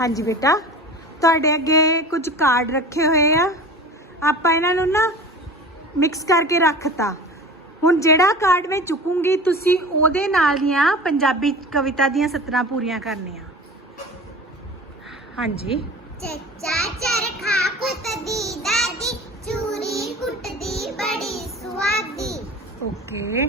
ਹਾਂਜੀ ਬੇਟਾ। ਤੁਹਾਡੇ ਅੱਗੇ ਕੁਝ ਕਾਰਡ ਰੱਖੇ ਹੋਏ ਆ। ਆਪਾਂ ਇਹਨਾਂ ਨੂੰ ਨਾ ਮਿਕਸ ਕਰਕੇ ਰੱਖਤਾ। ਹੁਣ ਜਿਹੜਾ ਕਾਰਡ ਮੈਂ ਚੁੱਕੂੰਗੀ ਤੁਸੀਂ ਉਹਦੇ ਨਾਲ ਦੀਆਂ ਪੰਜਾਬੀ ਕਵਿਤਾ ਦੀਆਂ ਸਤਰਾਂ ਪੂਰੀਆਂ ਕਰਨੀਆਂ। ਹਾਂਜੀ। ਚੱਚਾ ਚਰਖਾ ਕੁੱਟਦੀ ਦਾਦੀ ਚੂਰੀ ਕੁੱਟਦੀ ਬੜੀ ਸੁਆਦੀ। ਓਕੇ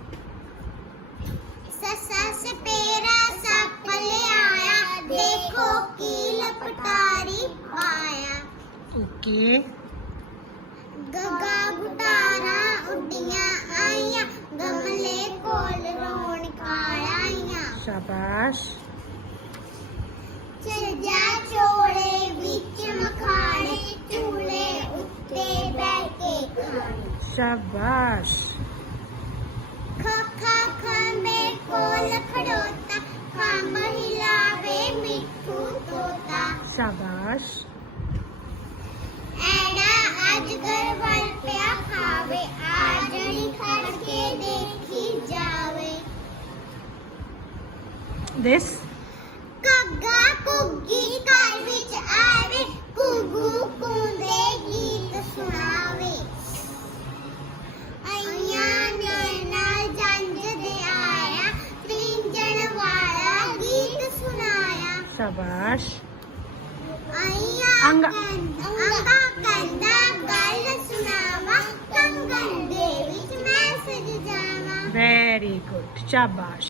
कुके। गगा गुटारा उड़िया आया गमले कोल रोण कालाया शाबाश। चर्जा चोड़े विच मखाने चूले उत्ते बैठे खाने। शाबाश। खखा खंबे कोल खड़ोता खाम हिलावे तोता। शाबाश। ਦਿਸ ਕੱਗਾ ਕੁੱਗੀ ਘਰ ਵਿੱਚ ਆਵੇ ਕੁਗੂ ਕੁੰਦੇ ਗੀਤ ਸੁਣਾਵੇ ਆਈਆਂ ਨੇ ਨਾਲ ਜੰਜ ਦੇ ਆਇਆ ਤ੍ਰਿੰਜਣ ਵਾਲਾ ਗੀਤ ਸੁਣਾਇਆ ਸ਼ਾਬਾਸ਼ ਆਈਆਂ ਅੰਗ- ਅੰਗਾ ਕੰਦਾ te abaixa.